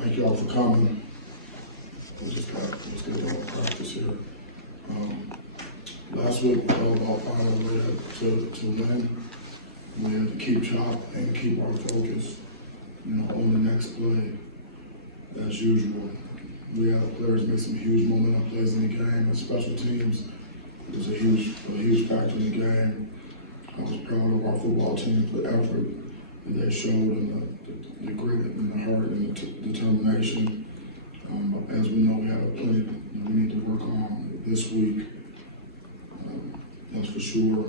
Thank y'all for coming. We just got done practice here. Last week we all about finding a way to win. We had to keep chop and keep our focus, on the next play. As usual, we had players make some huge momentum plays in the game, and special teams was a huge factor in the game. I was proud of our football team for the effort that they showed and the grit and the heart and the determination. As we know, we have plenty we need to work on this week. That's for sure.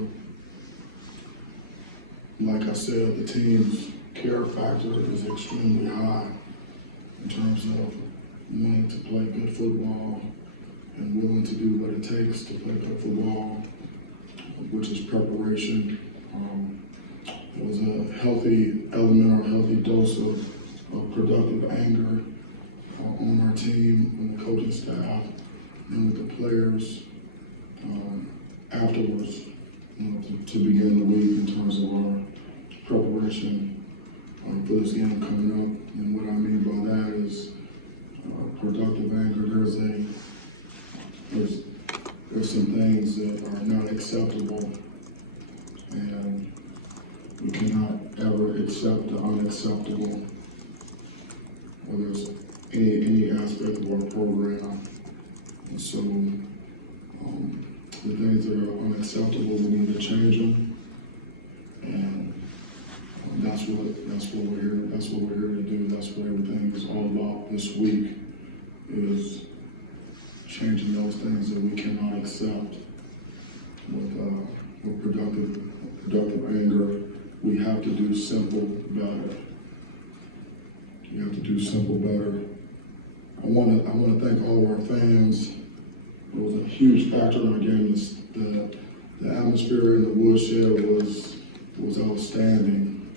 Like I said, the team's care factor is extremely high in terms of wanting to play good football and willing to do what it takes to play good football, which is preparation. It was a healthy element or a healthy dose of productive anger on our team and the coaching staff and with the players afterwards to begin the week in terms of our preparation for this game coming up. And what I mean by that is productive anger. There's some things that are not acceptable, and we cannot ever accept the unacceptable, whether it's any aspect of our program. And so the things that are unacceptable, we need to change them, and that's what we're here. That's what we're here to do. That's what everything is all about this week, is changing those things that we cannot accept with productive anger. We have to do simple better. You have to do simple better. I want to thank all of our fans. It was a huge factor in our game. The atmosphere in the woodshed was outstanding.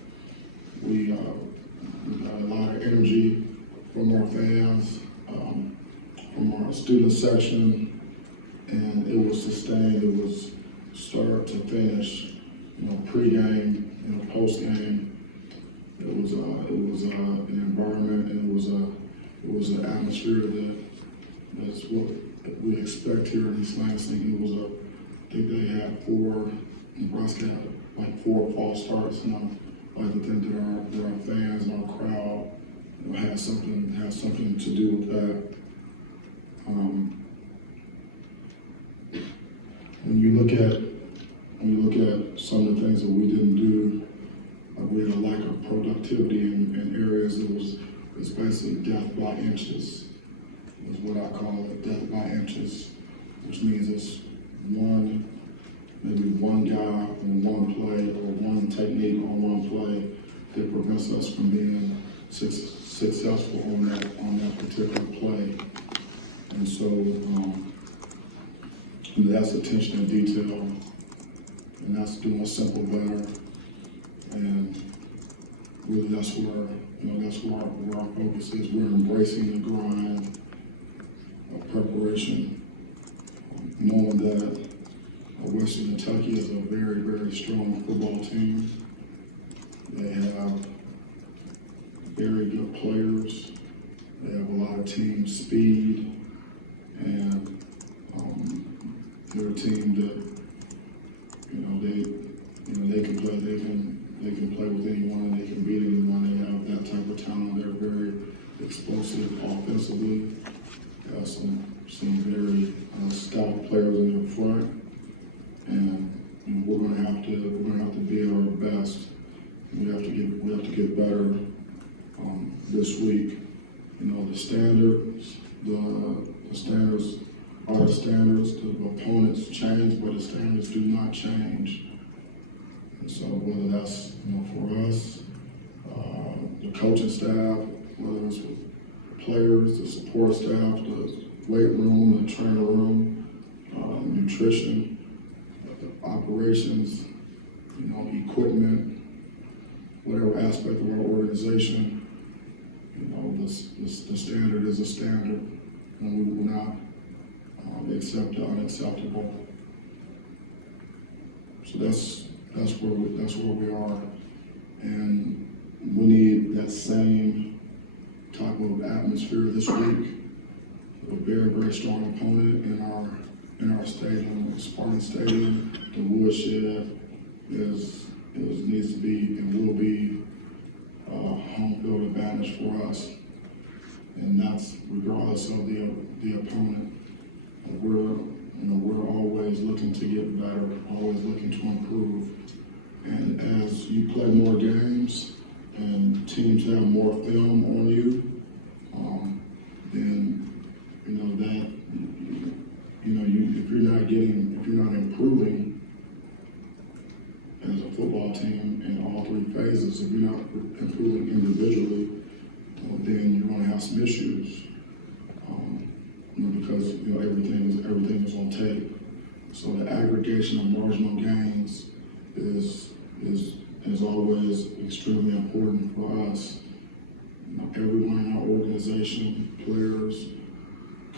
We got a lot of energy from our fans, from our student section, and it was sustained. It was start to finish, pre-game, post-game. It was an environment, and it was an atmosphere that's what we expect here in East Lansing. I think they had Nebraska had like 4 false starts, and I like to think that our fans and our crowd had something to do with that. When you look at some of the things that we didn't do, we had a lack of productivity in areas that was basically death by inches. Is what I call it, death by inches, which means it's maybe one guy on one play or one technique on one play that prevents us from being successful on that particular play. And so that's attention to detail, and that's doing simple better. And really, that's where our focus is. We're embracing the grind of preparation, knowing that Western Kentucky is a very, very strong football team. They have very good players. They have a lot of team speed, and they're a team that they can play. They can play with anyone, and they can beat anyone. They have that type of talent. They're very explosive offensively. They have some very stout players in their front, and we're going to have to be at our best. We have to get better this week. The standards are the standards. The opponents change, but the standards do not change. And so whether that's for us, the coaching staff, whether it's with players, the support staff, the weight room, the trainer room, nutrition, operations, equipment, whatever aspect of our organization, the standard is a standard, and we will not accept the unacceptable. So that's where we are, and we need that same type of atmosphere this week. A very, very strong opponent in our stadium, Spartan Stadium. The Woodshed needs to be and will be a home field advantage for us, and that's regardless of the opponent. We're always looking to get better, always looking to improve. And as you play more games and teams have more film on you, then if you're not improving as a football team in all three phases, if you're not improving individually, then you're going to have some issues. Because everything is on tape. So the aggregation of marginal gains is always extremely important for us. Everyone in our organization, players,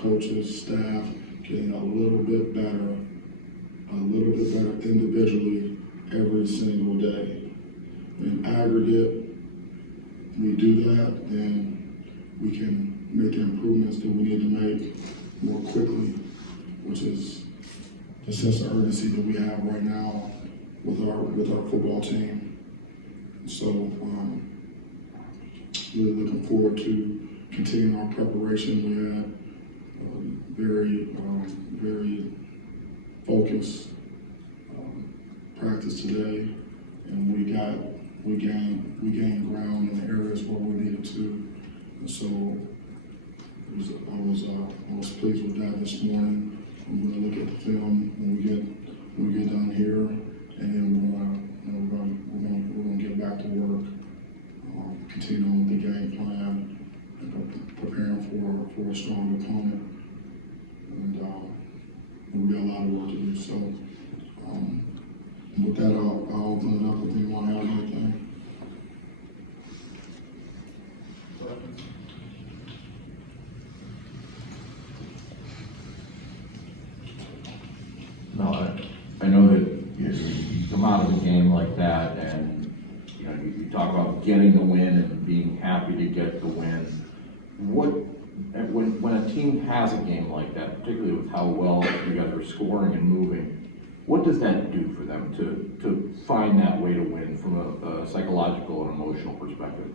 coaches, staff, getting a little bit better individually every single day. In aggregate, we do that, then we can make the improvements that we need to make more quickly, which is the sense of urgency that we have right now with our football team. So really looking forward to continuing our preparation. We had very focused practice today, and we gained ground in the areas where we needed to. And so I was pleased with that this morning. I'm going to look at the film when we get done here, and then we're going to get back to work, continue on with the game plan, and preparing for a strong opponent. And we got a lot of work to do. So with that, I'll open it up if anyone has anything. No, I know that you come out of a game like that, and you talk about getting the win and being happy to get the win. When a team has a game like that, particularly with how well you guys are scoring and moving, what does that do for them to find that way to win from a psychological and emotional perspective?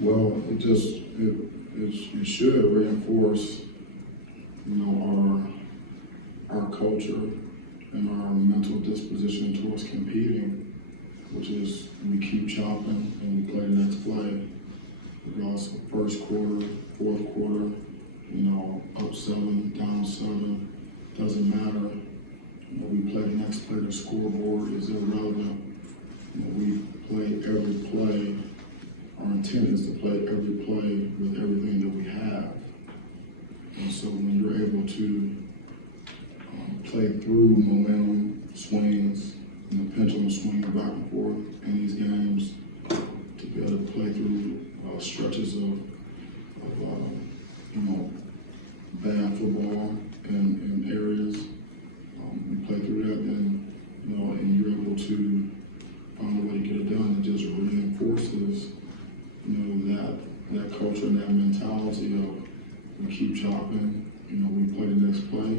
Well, it should reinforce, our culture and our mental disposition towards competing, which is we keep chopping and we play the next play. Regardless of first quarter, fourth quarter, up 7, down 7, doesn't matter. We play the next play. The scoreboard is irrelevant. We play every play. Our intent is to play every play with everything that we have. And so when you're able to play through momentum swings and the pendulum swings back and forth in these games, to be able to play through stretches of bad football in areas, we play through that, then and you're able to find a way to get it done. It just reinforces that culture and that mentality of we keep chopping, we play the next play.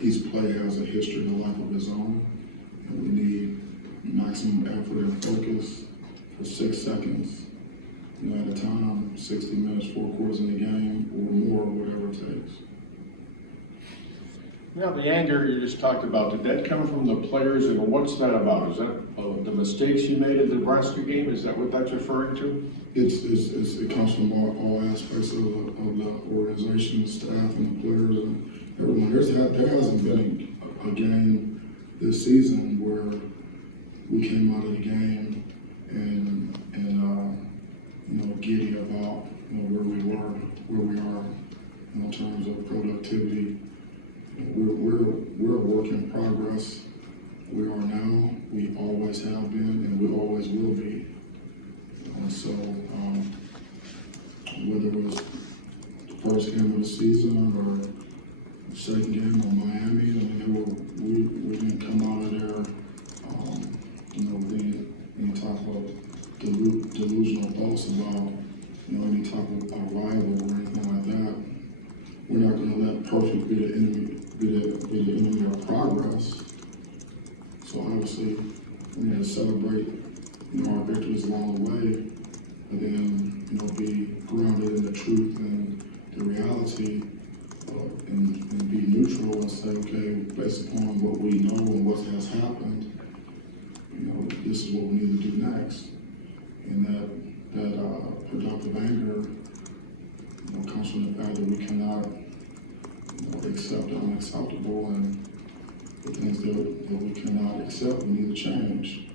Each play has a history and a life of its own, and we need maximum effort and focus for 6 seconds, at a time, 60 minutes, 4 quarters in the game, or more, whatever it takes. Now, the anger you just talked about, did that come from the players, and what's that about? Is that the mistakes you made in the Nebraska game? Is that what that's referring to? It comes from all aspects of the organization, the staff, and the players, and everyone. There hasn't been a game this season where we came out of the game and giddy about where we are in terms of productivity. We're a work in progress. We are now. We always have been, and we always will be. And so, whether it was the first game of the season or the second game on Miami, we didn't come out of there, when you talk about delusional thoughts about, any perfect be the enemy of progress. So obviously, we need to celebrate, our victories along the way, but then, be grounded in the truth and the reality, and be neutral and say, okay, based upon what we know and what has happened, this is what we need to do next. And that productive anger, comes from the fact that we cannot, accept the unacceptable, and the things that we cannot accept, we need to change.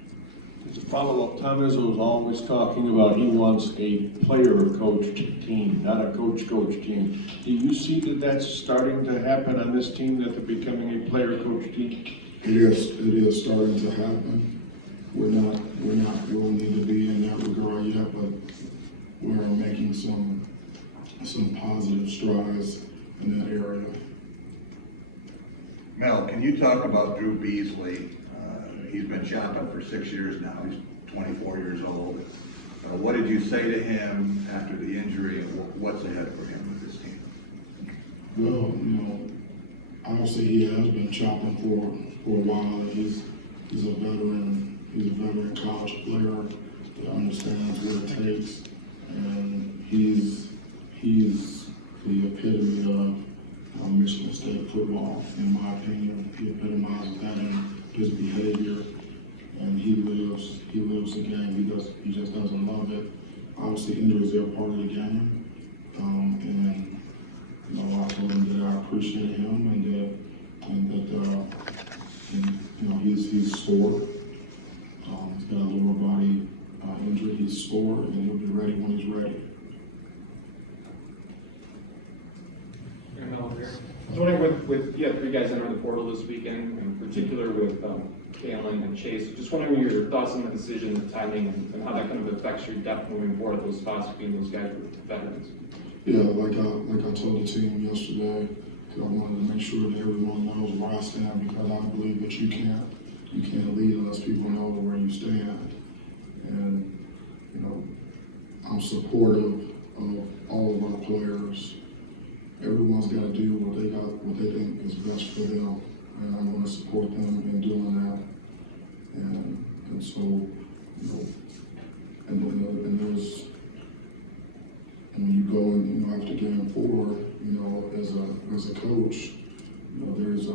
As a follow-up, Tom Izzo was always talking about he wants a player-coached team, not a coach-coach team. Do you see that that's starting to happen on this team, that they're becoming a player-coach team? It is starting to happen. We're not where we need to be in that regard yet, but we're making some positive strides in that area. Mel, can you talk about Drew Beasley? He's been shopping for 6 years now. He's 24 years old. What did you say to him after the injury, and what's ahead for him with this team? Well, obviously he has been chopping for a while. He's a veteran. He's a veteran college player that understands what it takes, and he's the epitome of Michigan State football, in my opinion. He epitomizes that in his behavior, and he lives the game. He just doesn't love it. Obviously, injuries are part of the game, and I told him that I appreciated him, and he's scored. He's got a lower body injury. He's scored, and he'll be ready when he's ready. I was wondering, with you had 3 guys enter the portal this weekend, in particular with Kalen and Chase. Just wondering your thoughts on the decision, the timing, and how that kind of affects your depth moving forward, those spots being those guys with veterans. Yeah, like I told the team yesterday, because I wanted to make sure that everyone knows where I stand, because I believe that you can't lead unless people know where you stand. And I'm supportive of all of our players. Everyone's got to do what they think is best for them, and I'm going to support them in doing that. And so, and there's, when you go and after game 4, as a coach, there's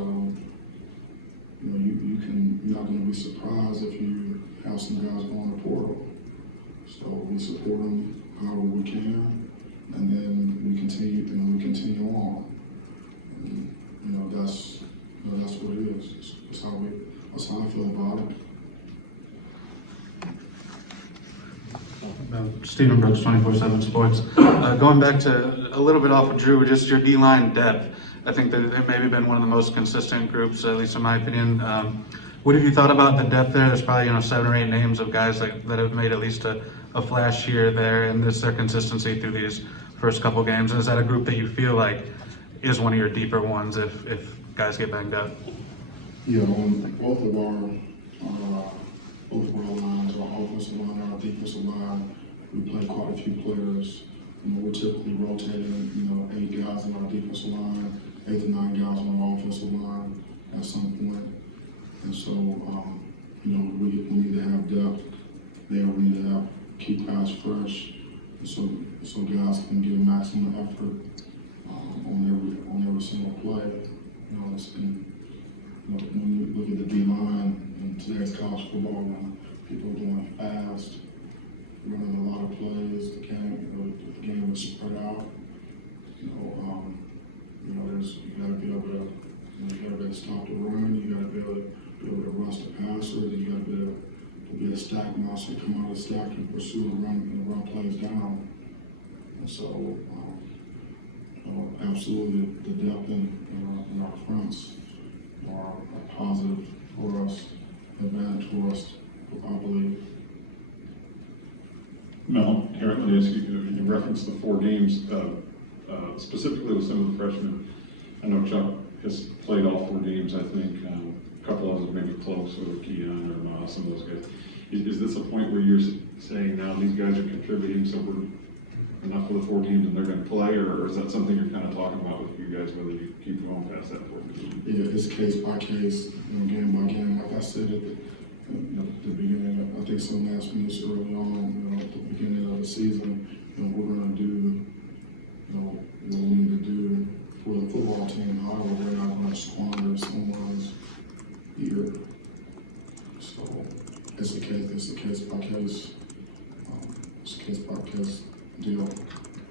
you're not going to be surprised if you have some guys going to portal. So we support them however we can, and then we continue on. And, that's what it is. That's how I feel about it. Stephen Brooks, 24/7 Sports. Going back to a little bit off of Drew, just your D-line depth. I think that they've maybe been one of the most consistent groups, at least in my opinion. What have you thought about the depth there? There's probably 7 or 8 names of guys that have made at least a flash here, there, and their consistency through these first couple games. And is that a group that you feel like is one of your deeper ones if guys get banged up? Yeah, on both of our lines, our offensive line and our defensive line, we play quite a few players. We're typically rotating, 8 guys on our defensive line, 8 to 9 guys on our offensive line at some point. And so, we need to have depth there. We need to keep guys fresh, so guys can give maximum effort on every single play. When you look at the D-line in today's college football, when people are doing fast, running a lot of plays, the game is spread out. You got to be able to stop the run. You got to be able to rush the passer. You got to be a stack monster, come out of the stack and pursue and run plays down. And so, absolutely, the depth in our fronts are a positive for us, advantage for us, I believe. Mel, Eric, let me ask you referenced the 4 games, specifically with some of the freshmen. I know Chuck has played all 4 games, I think. A couple of them maybe close, or Keon or Miles, some of those guys. Is this a point where you're saying now these guys are contributing, so we're enough for the 4 games and they're gonna play, or is that something you're kind of talking about with you guys, whether you keep going past that 4 games? Yeah, it's case by case, game by game. Like I said at the beginning, I think someone asked me this early on, at the beginning of the season, we're gonna do, what we need to do for the football team. However, we're not gonna squander someone's year. So it's a case by case, deal.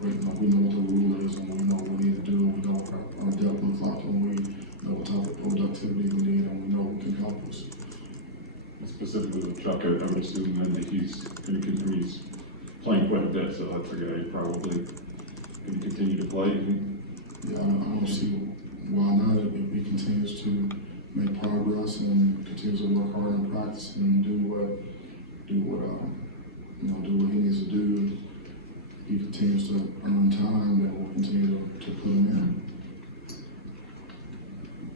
We know what the rule is, and we know what we need to do, we know what our depth looks like, and we know what type of productivity we need, and we know what can help us. Specifically with Chuck, I would assume that he's playing quite a bit, so that's a guy probably going to continue to play. Yeah, I don't see why not if he continues to make progress and continues to work hard in practice and do what he needs to do. He continues to earn time, that will continue to put him in.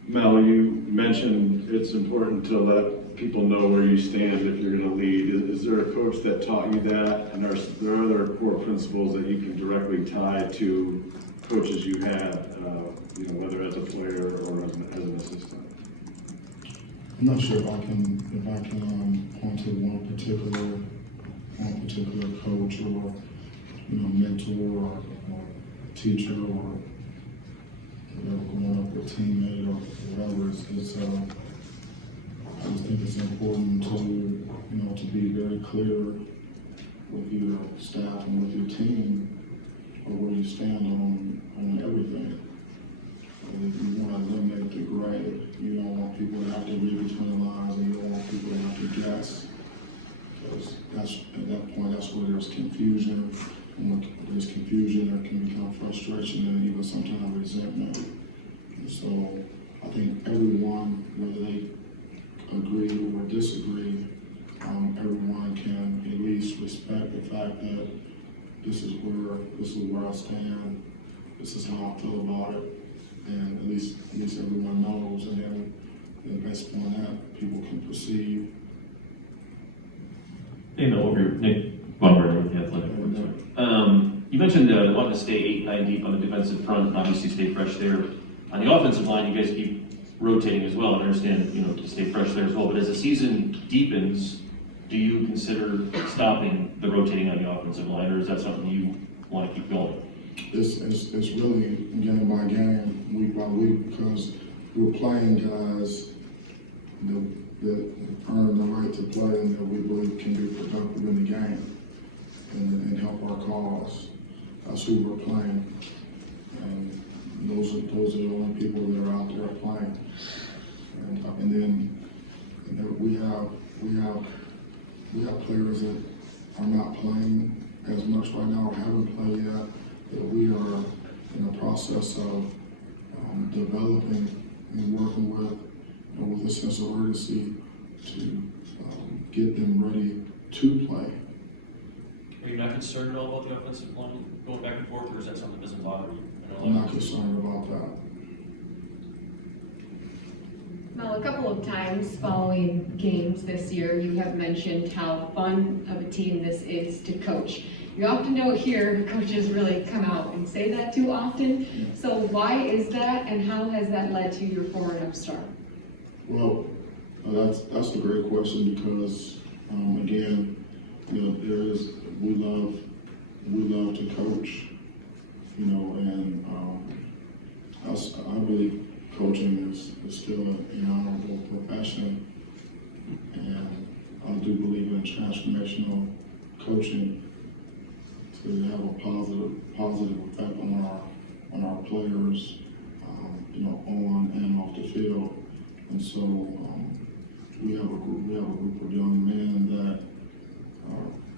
Mel, you mentioned it's important to let people know where you stand if you're going to lead. Is there a coach that taught you that? And are there other core principles that you can directly tie to coaches you had, whether as a player or as an assistant? I'm not sure if I can point to one particular coach or mentor or teacher or going up with a teammate or whatever. I just think it's important to be very clear with your staff and with your team of where you stand on everything. You want to eliminate the gray. You don't want people to have to read between the lines, and you don't want people to have to guess. Because at that point, that's where there's confusion. And when there's confusion, there can become frustration and even sometimes resentment. And so I think everyone, whether they agree or disagree, everyone can at least respect the fact that this is where I stand, this is how I feel about it, and at least everyone knows, and then based upon that, people can perceive. Hey Mel, over here, Nick Bummer with the Athletic. You mentioned wanting to stay 8, 9 deep on the defensive front, and obviously stay fresh there. On the offensive line, you guys keep rotating as well, and I understand, to stay fresh there as well, but as the season deepens, do you consider stopping the rotating on the offensive line, or is that something you want to keep going? It's really game by game, week by week, because we're playing guys that earn the right to play and that we believe can be productive in the game and help our cause. That's who we're playing, and those are the only people that are out there playing. And then we have players that are not playing as much right now or haven't played yet, that we are in the process of developing and working with a sense of urgency to get them ready to play. Are you not concerned at all about the offensive line going back and forth, or is that something that doesn't bother you? I'm not concerned about that. Well, a couple of times following games this year, you have mentioned how fun of a team this is to coach. You often don't hear coaches really come out and say that too often. So why is that, and how has that led to your forward upstart? Well, that's a great question because again, we love to coach, and I believe coaching is still an honorable profession, and I do believe in transformational coaching to have a positive effect on our players, on and off the field. And so we have a group of young men that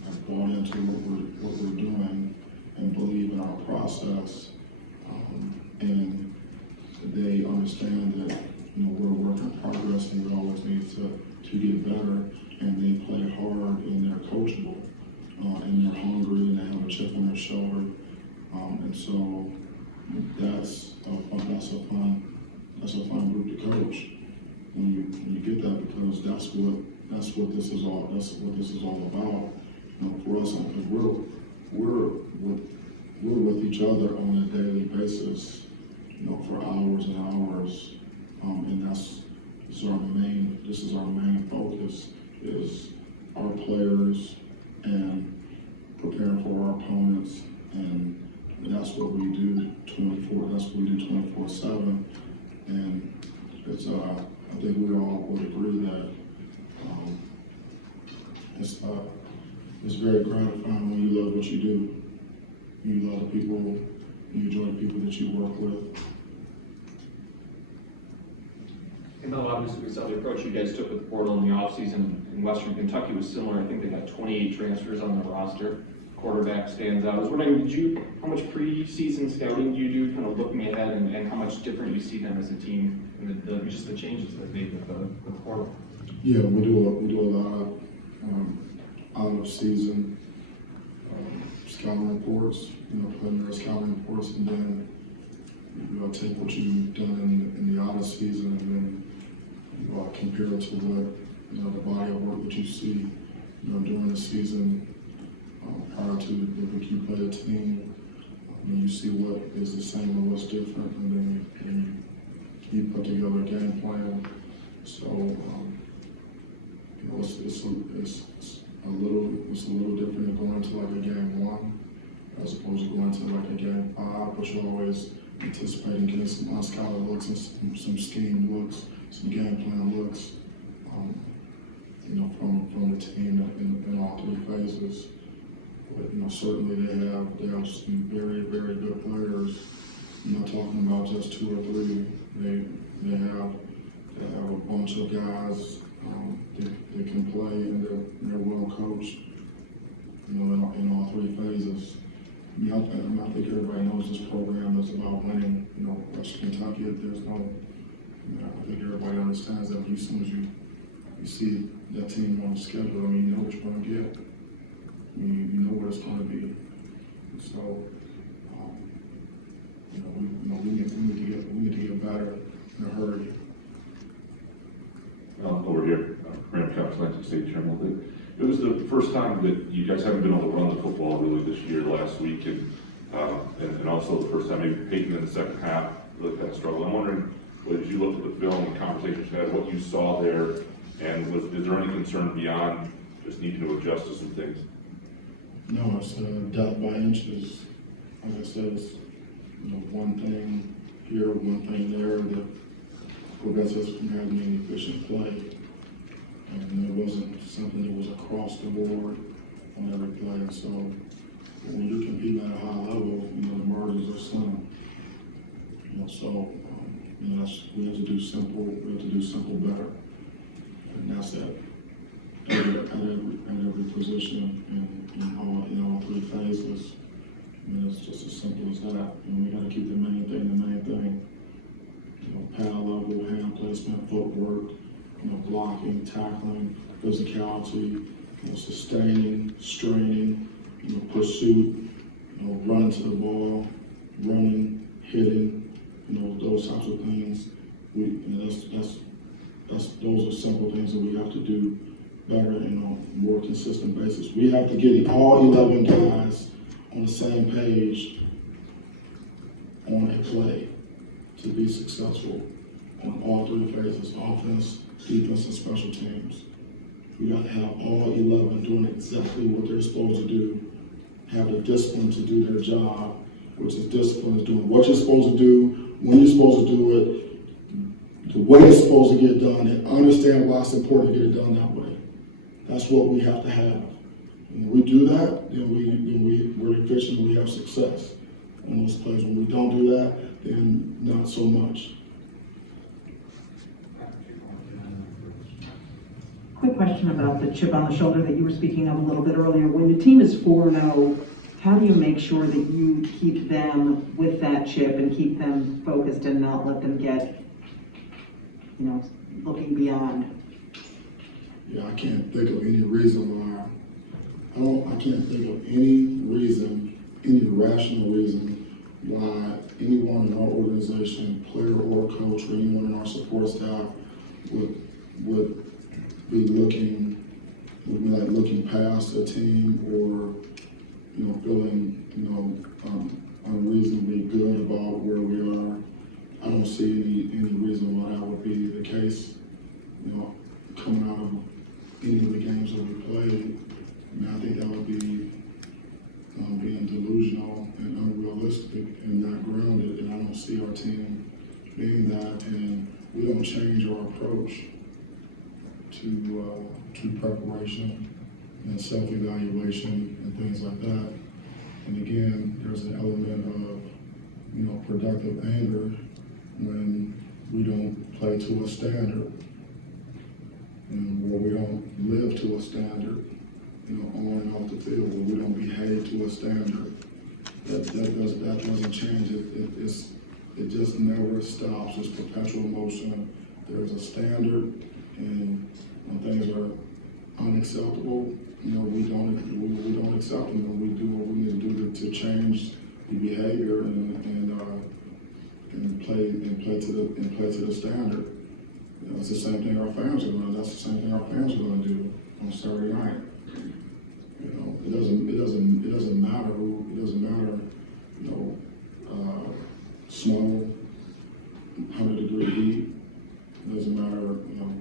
have bought into what we're doing and believe in our process, and they understand that we're a work in progress and we always need to get better, and they play hard and they're coachable, and they're hungry and they have a chip on their shoulder, and so that's a fun group to coach when you get that, because that's what this is all about. For us, because we're we're with each other on a daily basis, you know, for hours and hours. And this is our main focus, is our players and preparing for our opponents. And that's what we do 24/7. And it's, I think we all would agree that, it's very gratifying when you love what you do. You love the people, you enjoy the people that you work with. And Mel, obviously, we saw the approach you guys took with the portal in the offseason in Western Kentucky was similar. I think they had 28 transfers on the roster. Quarterback stands out. I was wondering, how much preseason scouting do you do, kind of looking ahead, and how much different you see them as a team, and just the changes that they've made with the portal? Yeah, we do a lot of out of season scouting reports, you know, preliminary scouting reports, and then you take what you've done in the out of season, and then you compare it to what, you know, the body of work that you see, you know, during the season prior to the week you play the team. And you see what is the same and what's different, and then you put together a game plan. So you know, it's a little different than going to like a game 1 as opposed to going to like a game 5, but you're always anticipating getting some unscouted looks and some scheme looks, some game plan looks, you know, from the team in all 3 phases. But, you know, certainly they have some very, very good players. I'm not talking about just 2 or 3. They have a bunch of guys that can play, and they're well coached, you know, in all 3 phases. I think everybody knows this program is about winning. You know, Western Kentucky, there's no, you know, I think everybody understands that. As soon as you see that team on the schedule, I mean, you know what you're going to get. You know what it's going to be. So, you know, we need to get better in a hurry. Over here, Graham County Atlantic State Journal. It was the first time that you guys haven't been able to run the football really this year, last week, and also the first time maybe Peyton in the second half really kind of struggled. I'm wondering, as you looked at the film and conversations you had, what you saw there, and is there any concern beyond just needing to adjust to some things? No, it's death by inches. Like I said, it's, you know, one thing here, one thing there that prevents us from having any efficient play. And it wasn't something that was across the board on every play. And so when you're competing at a high level, you know, the margins are slim. You know, so you know, we have to do simple better. And that's it. At every position in all 3 phases. I mean, it's just as simple as that. And we got to keep the main thing. You know, pad level, hand placement, footwork, you know, blocking, tackling, physicality, you know, sustaining, straining, you know, pursuit, you know, running to the ball, running, hitting, you know, those types of things. You know, those are simple things that we have to do better and on a more consistent basis. We have to get all 11 guys on the same page on a play to be successful on all 3 phases: offense, defense, and special teams. We got to have all 11 doing exactly what they're supposed to do, have the discipline to do their job, which is discipline is doing what you're supposed to do, when you're supposed to do it, the way it's supposed to get done, and understand why it's important to get it done that way. That's what we have to have. When we do that, then we're efficient and we have success on those plays. When we don't do that, then not so much. Quick question about the chip on the shoulder that you were speaking of a little bit earlier. When the team is 4-0, how do you make sure that you keep them with that chip and keep them focused and not let them get, you know, looking beyond? Yeah, I can't think of any reason why. I can't think of any reason, any rational reason why anyone in our organization, player or coach, or anyone in our support staff would be looking past a team, or, you know, feeling, you know, good about where we are. I don't see any reason why that would be the case. You know, coming out of any of the games that we played, I mean, I think that would be being delusional and unrealistic and not grounded, and I don't see our team being that, and we don't change our approach to preparation and self-evaluation and things like that. And again, there's an element of, you know, productive anger when we don't play to a standard and where we don't live to a standard, you know, on and off the field, where we don't behave to a standard. That doesn't change. It just never stops. It's perpetual motion. There's a standard, and when things are unacceptable, you know, we don't accept them, and we do what we need to do to change the behavior and play to the standard. You know, it's the same thing our fans are going to. That's the same thing our fans are going to do on Saturday night. You know, it doesn't matter who. It doesn't matter. You know, snow, 100-degree heat. It doesn't matter. You know,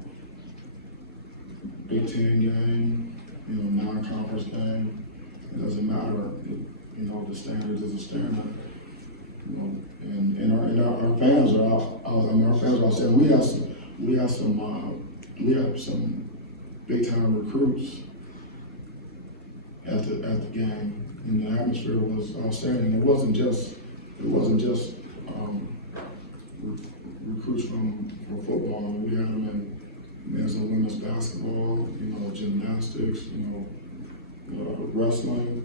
Big Ten game. You know, non-conference game. It doesn't matter. You know, the standard is a standard. You know, and our fans are out. I mean, our fans are out saying we have some big time recruits at the game, and the atmosphere was outstanding. It wasn't just recruits for football. I mean, we had them in men's and women's basketball, you know, gymnastics, you know, wrestling,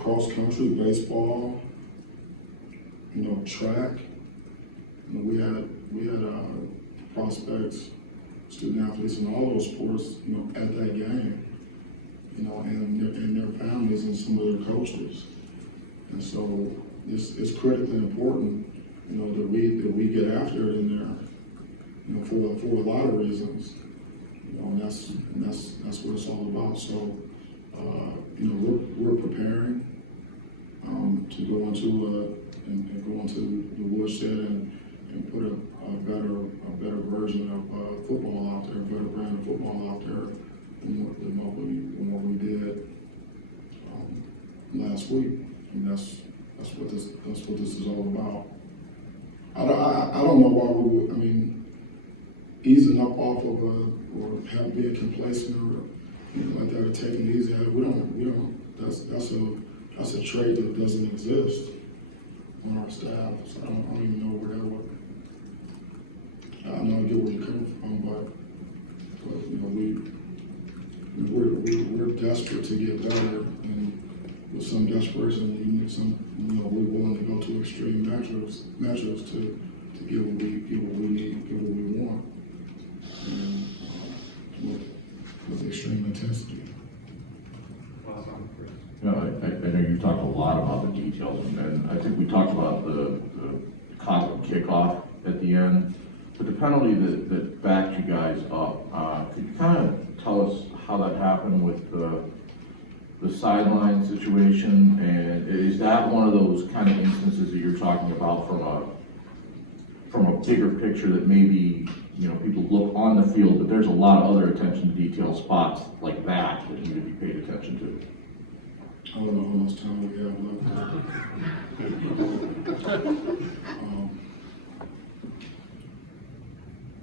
cross country, baseball, you know, track. You know, we had prospects, student athletes in all those sports, you know, at that game, you know, and their families and some of their coaches. And so it's critically important, you know, that we get after it in there, you know, for a lot of reasons, you know, and that's what it's all about. So, you know, we're preparing to go into the woodshed and put a better version of football out there, a better brand of football out there than what we did last week. And that's what this is all about. I don't know why we would. I mean, easing up off of or being complacent or anything like that, or taking it easy. We don't. That's a trait that doesn't exist on our staff. So I don't even know where that would. I know I get where you're coming from, but you know, we're desperate to get better, and with some desperation, we're willing to go to extreme measures to get what we need, get what we want, and with extreme intensity. You know, I know you talked a lot about the details, and I think we talked about the Cosmic kickoff at the end, but the penalty that backed you guys up, could you kind of tell us how that happened with the sideline situation, and is that one of those kind of instances that you're talking about from a bigger picture that maybe, you know, people look on the field, but there's a lot of other attention to detail spots like that need to be paid attention to? I don't know how much time we have left.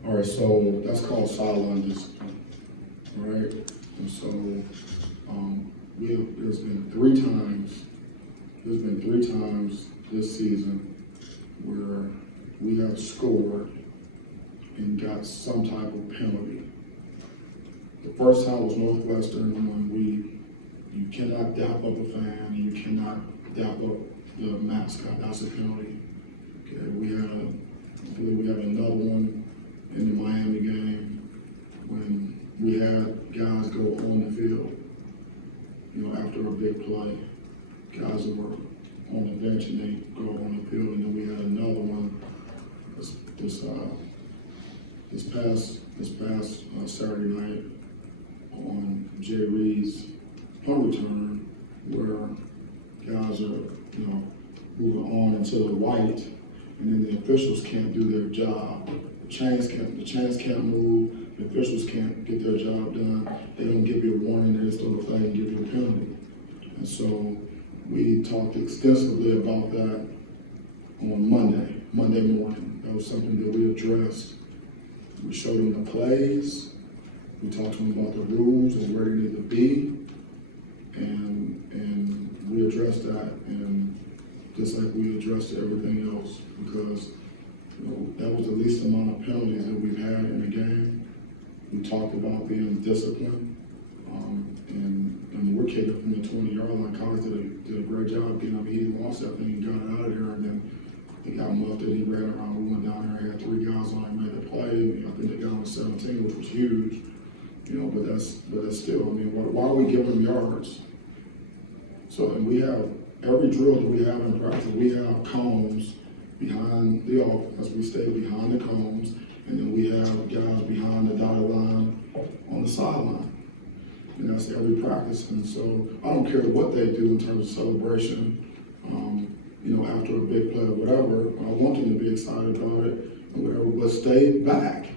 All right, so that's called sideline discipline, all right? And so there's been three times this season where we have scored and got some type of penalty. The first time was Northwestern when you cannot dap up a fan, you cannot dap up the mascot. That's a penalty. Okay, I believe we had another one in the Miami game when we had guys go on the field, you know, after a big play. Guys that were on the bench and they go on the field, and then we had another one this past Saturday night on Jay Reed's punt return, where guys are, you know, moving on into the white, and then the officials can't do their job. The chains can't move, the officials can't get their job done. They don't give you a warning, they just throw the flag and give you a penalty. And so we talked extensively about that on Monday morning. That was something that we addressed. We showed them the plays, we talked to them about the rules and where they need to be, and we addressed that, and just like we addressed everything else, because that was the least amount of penalties that we've had in the game. We talked about being disciplined, and we're kicking from the 20-yard line. Collins did a great job getting up. He lost that thing and got it out of there, and then they got muffed and he ran around. We went down there, had 3 guys on him, made the play. I think they got him to 17, which was huge. But that's still, why are we giving them yards? So, and we have, every drill that we have in practice, we have cones behind the offense. We stay behind the cones, and then we have guys behind the dotted line on the sideline. And that's every practice. And so I don't care what they do in terms of celebration, after a big play or whatever. I want them to be excited about it or whatever, but stay back.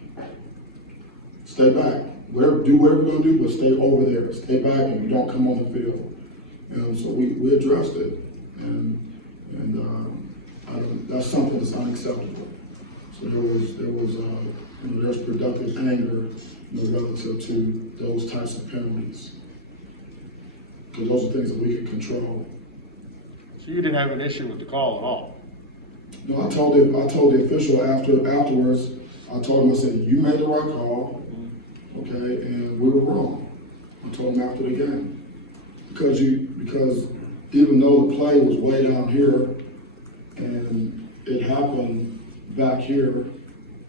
Stay back. Do whatever you're gonna do, but stay over there. Stay back and you don't come on the field. And so we addressed it, and that's something that's unacceptable. So there's productive anger, relative to those types of penalties. Because those are things that we can control. So you didn't have an issue with the call at all? No, I told the official afterwards. I told him, I said, you made the right call, okay, and we were wrong. I told him after the game. Because even though the play was way down here and it happened back here,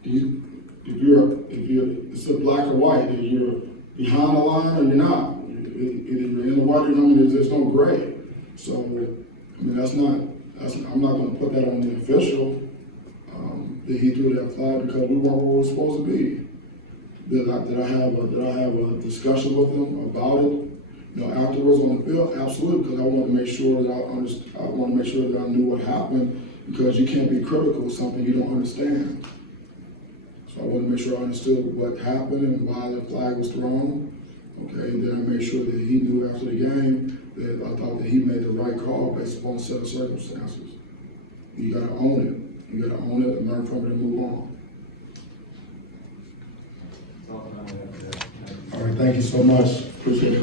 it's a black or white, and you're behind the line or you're not. Either you're in the white or not, there's no gray. So, I'm not gonna put that on the official, that he threw that flag because we weren't where we were supposed to be. Did I have a discussion with him about it? Afterwards on the field, absolutely, because I wanted to make sure that I knew what happened, because you can't be critical of something you don't understand. So I wanted to make sure I understood what happened and why the flag was thrown. Okay, and then I made sure that he knew after the game that I thought that he made the right call based upon a set of circumstances. You gotta own it. You gotta own it and learn from it and move on. All right, thank you so much. Appreciate it.